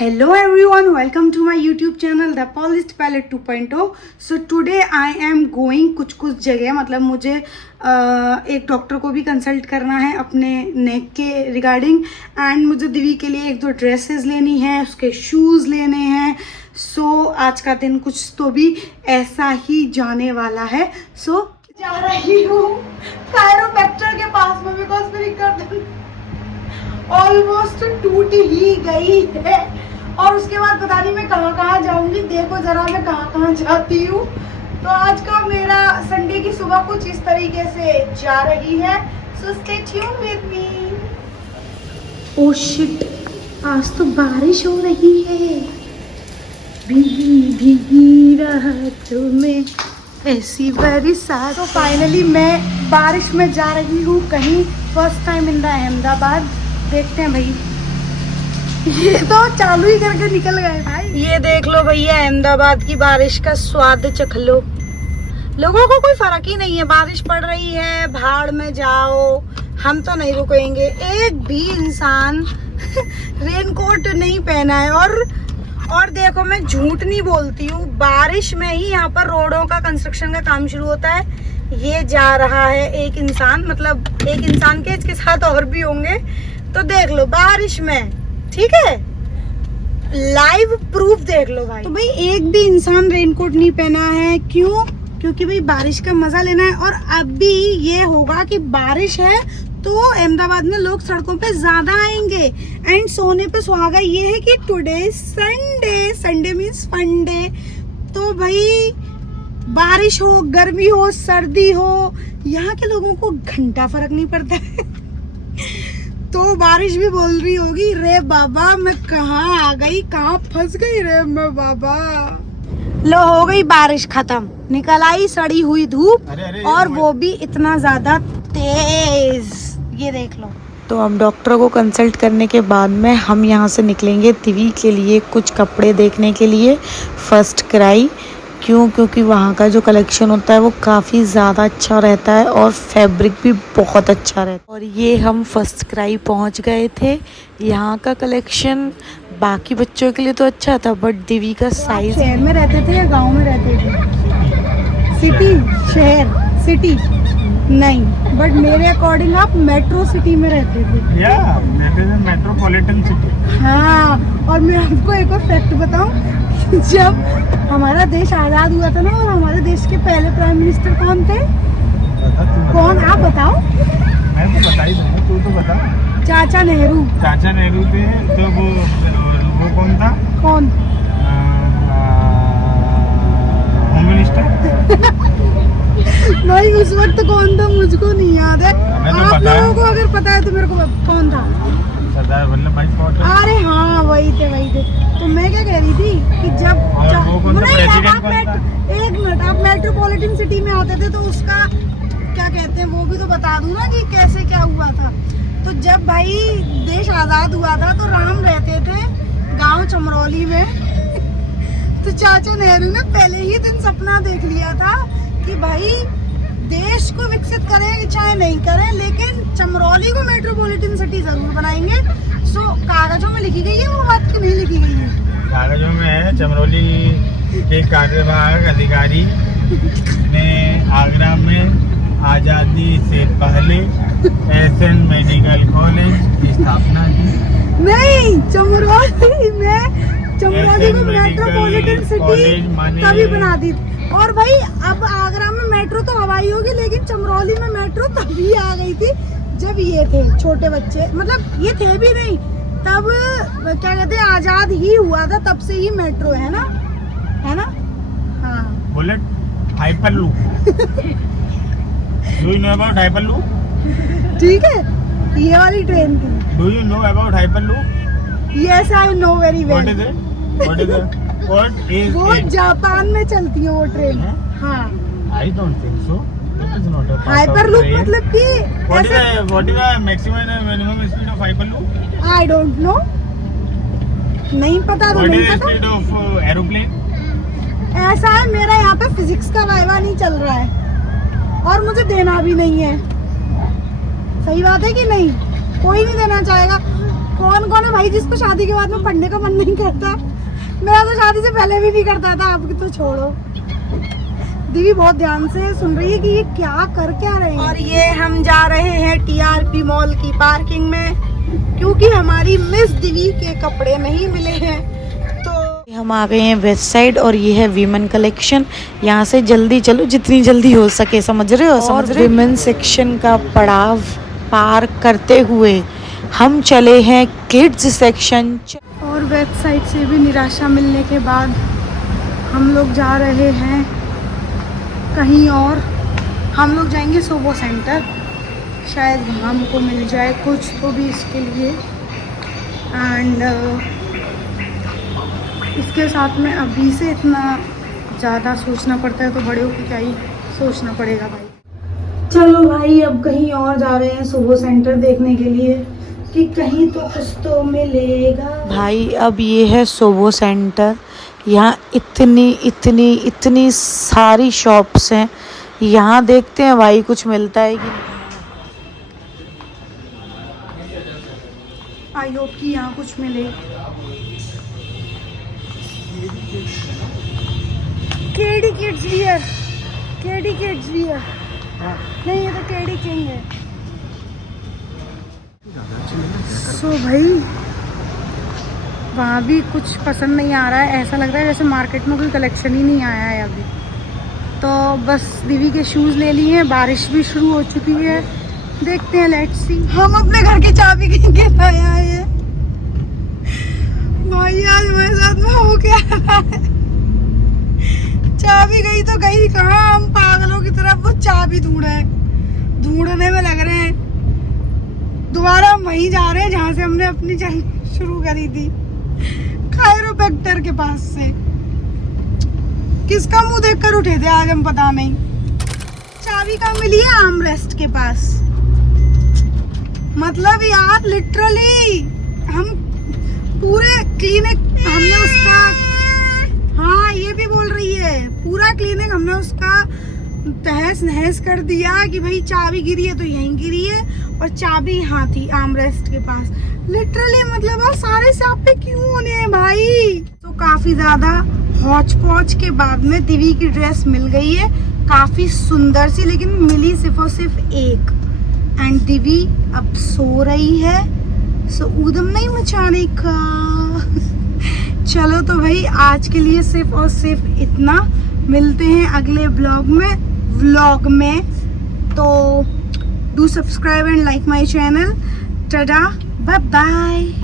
Hello everyone, welcome to my YouTube channel The Polished Palette 2.0. So today I am going कुछ जगह, मतलब मुझे एक डॉक्टर को भी कंसल्ट करना है अपने नेक के रिगार्डिंग, एंड मुझे दिवी के लिए एक दो ड्रेसेस लेनी है, उसके शूज़ लेने हैं. सो आज का दिन कुछ तो भी ऐसा ही जाने वाला है. सो जा रही हूँ कायरोप्रैक्टर के पास में, बिकॉज मेरी गर्दन ऑलमोस्ट टूट ही गई है. और उसके बाद पता नहीं मैं कहाँ कहाँ जाऊंगी. देखो जरा मैं कहाँ कहाँ जाती हूँ. तो आज का मेरा संडे की सुबह कुछ इस तरीके से जा रही है. So stay tuned with me. Oh shit, आज तो बारिश हो रही है. भीगी भीगी रातों में ऐसी बरसात. तो फाइनली मैं बारिश में जा रही हूँ कहीं, first time in the Ahmedabad. देखते हैं भाई, ये तो चालू ही करके निकल गए भाई. ये देख लो भैया, अहमदाबाद की बारिश का स्वाद चख लो. लोगों को कोई फर्क ही नहीं है, बारिश पड़ रही है भाड़ में जाओ, हम तो नहीं रुकेंगे. एक भी इंसान रेनकोट नहीं पहना है. और देखो मैं झूठ नहीं बोलती हूँ, बारिश में ही यहाँ पर रोडों का कंस्ट्रक्शन का काम शुरू होता है. ये जा रहा है एक इंसान, मतलब एक इंसान के इसके साथ और भी होंगे. तो देख लो बारिश में, ठीक है, लाइव प्रूफ देख लो भाई. तो भाई एक भी इंसान रेनकोट नहीं पहना है. क्यों? क्योंकि भाई बारिश का मजा लेना है. और अभी ये होगा कि बारिश है तो अहमदाबाद में लोग सड़कों पे ज्यादा आएंगे. एंड सोने पे सुहागा ये है कि टुडे संडे, संडे मीन्स फंडे. तो भाई बारिश हो, गर्मी हो, सर्दी हो, यहाँ के लोगों को घंटा फर्क नहीं पड़ता है. तो बारिश भी बोल रही होगी, रे बाबा मैं कहाँ आ गई, कहाँ फंस गई रे मैं बाबा. लो हो गई बारिश खत्म, निकल आई सड़ी हुई धूप. और वो भी इतना ज्यादा तेज. ये देख लो. तो अब डॉक्टर को कंसल्ट करने के बाद में हम यहाँ से निकलेंगे दिवी के लिए कुछ कपड़े देखने के लिए, फर्स्ट क्राई. क्यों? क्योंकि वहाँ का जो कलेक्शन होता है वो काफ़ी ज़्यादा अच्छा रहता है और फैब्रिक भी बहुत अच्छा रहता है. और ये हम फर्स्ट क्राई पहुँच गए थे. यहाँ का कलेक्शन बाकी बच्चों के लिए तो अच्छा था, बट दिवी का साइज. शहर में रहते थे या गांव में रहते थे? सिटी, शहर, सिटी नहीं, बट मेरे अकॉर्डिंग आप मेट्रो सिटी में रहते थे. या मेट्रोपॉलिटन सिटी. हाँ, और मैं आपको एक और फैक्ट बताऊं, जब हमारा देश आज़ाद हुआ था ना, और हमारे देश के पहले प्राइम मिनिस्टर कौन थे? कौन? आप बताओ. मैं तो बता ही दूंगा, तू तो बता. चाचा नेहरू. चाचा नेहरू थे. तो वो कौन था? कौन? Home minister. नहीं, उस वक्त कौन था मुझको नहीं याद है. आप लोगों को अगर पता है तो मेरे को कौन था? सरदार वल्लभ भाई पटेल. अरे हाँ, वही थे. तो मैं क्या कह रही थी कि जब एक मिनट, आप मेट्रोपॉलिटन सिटी में आते थे तो उसका क्या कहते हैं वो भी तो बता दूं ना कि कैसे क्या हुआ था. तो जब भाई देश आज़ाद हुआ था तो राम रहते थे गांव चमरौली में. तो चाचा नेहरू ने पहले ही दिन सपना देख लिया था कि भाई देश को विकसित करें चाहे नहीं करें, लेकिन चमरौली को मेट्रोपॉलिटन सिटी जरूर बनाएंगे. सो कागजों में लिखी गई है वो बात कि नहीं लिखी गई है? कागजों में है. चमरौली के कार्यवाहक अधिकारी ने आगरा में आज़ादी से पहले एसएन मेडिकल कॉलेज की स्थापना की. नहीं, चमरौली को मेट्रोपॉलिटन सिटी तभी बना दी. और भाई अब आगरा में मेट्रो तो हवाई होगी, लेकिन चमरौली में मेट्रो तभी आ गई थी जब ये थे छोटे बच्चे, मतलब ये थे भी नहीं तब, क्या कहते हैं, आजाद ही हुआ था, तब से ही मेट्रो है ना. हाँ, bullet hyperloop. Do you know about hyperloop? ठीक है, ये वाली ट्रेन थी. Do you know about hyperloop? Yes, I know very well. वो जापान में चलती है वो ट्रेन. हाँ, I don't think so. Hyperloop मतलब कि what is the maximum and minimum speed of hyperloop? I don't know. नहीं पता. What is the speed of aeroplane? ऐसा है, मेरा यहाँ पे फिजिक्स का वाइवा नहीं चल रहा है और मुझे देना भी नहीं है. सही बात है कि नहीं? कोई नहीं देना चाहेगा. कौन कौन है भाई जिसको शादी के बाद में पढ़ने का मन नहीं करता? मेरा तो शादी से पहले भी नहीं करता था, अब तो छोड़ो। दीदी बहुत ध्यान से सुन रही है कि ये क्या कर क्या रहे हैं। और ये हम जा रहे हैं टीआरपी मॉल की पार्किंग में, क्योंकि हमारी मिस दिवी के कपड़े नहीं मिले हैं। तो हम आ गए हैं वेस्ट साइड और ये है वीमेन कलेक्शन। यहाँ से जल्दी चलो जितनी जल्दी हो सके, समझ रहे हो? समझ रहे हो? वीमेन सेक्शन का पड़ाव पार करते हुए हम चले हैं किड्स सेक्शन। और वेस्ट साइड से भी निराशा मिलने के बाद हम लोग जा रहे हैं कहीं और। हम लोग जाएंगे सोबो सेंटर, शायद वहाँ हमको मिल जाए कुछ तो भी इसके लिए। एंड इसके साथ में अभी से इतना ज़्यादा सोचना पड़ता है तो बड़े होकर क्या ही सोचना पड़ेगा भाई। चलो भाई अब कहीं और जा रहे हैं सोबो सेंटर देखने के लिए कि कहीं तो कुछ तो मिलेगा। भाई अब ये है सोबो सेंटर। यहाँ इतनी सारी शॉप्स हैं। यहाँ देखते हैं भाई कुछ मिलता है कि नहीं। आई होप कि यहाँ कुछ मिले। KD kids wear, KD kids wear नहीं, ये तो केडी किंग है। सो भाई वहाँ भी कुछ पसंद नहीं आ रहा है, ऐसा लग रहा है जैसे मार्केट में कोई कलेक्शन ही नहीं आया है अभी। तो बस दीदी के शूज़ ले लिए हैं, बारिश भी शुरू हो चुकी है, देखते हैं, लेट्स सी। हम अपने घर की चाबी कहीं के लाए हैं भाई, आज हमारे साथ में हो क्या रहा है? चाबी गई तो गई कहाँ, हम पागलों की तरफ वो चाबी ढूंढने में लग रहे हैं। दोबारा हम वहीं जा रहे हैं जहाँ से हमने अपनी जर्नी शुरू करी थी, कायरोप्रैक्टर के पास से। किसका मुंह देखकर उठे थे आज हम, पता नहीं। चाबी कहाँ मिली है? आर्मरेस्ट के पास। मतलब यार लिटरली हम पूरे क्लिनिक हमने उसका, हाँ ये भी बोल रही है, पूरा क्लिनिक हमने उसका तहस नहस कर दिया कि भाई चाबी गिरी है तो यहीं गिरी है और चाबी यहाँ थी आर्मरेस्ट के पास। लिटरली मतलब सारे स्यापे क्यों होने हैं भाई। तो काफी ज्यादा हौच पौच के बाद में दिवी की ड्रेस मिल गई है, काफी सुंदर सी, लेकिन मिली सिर्फ और सिर्फ एक। एंड दिवी अब सो रही है, सो ऊधम नहीं मचाने का। चलो तो भाई आज के लिए सिर्फ और सिर्फ इतना, मिलते हैं अगले व्लॉग में। तो do subscribe and like my channel. Tata, bye bye.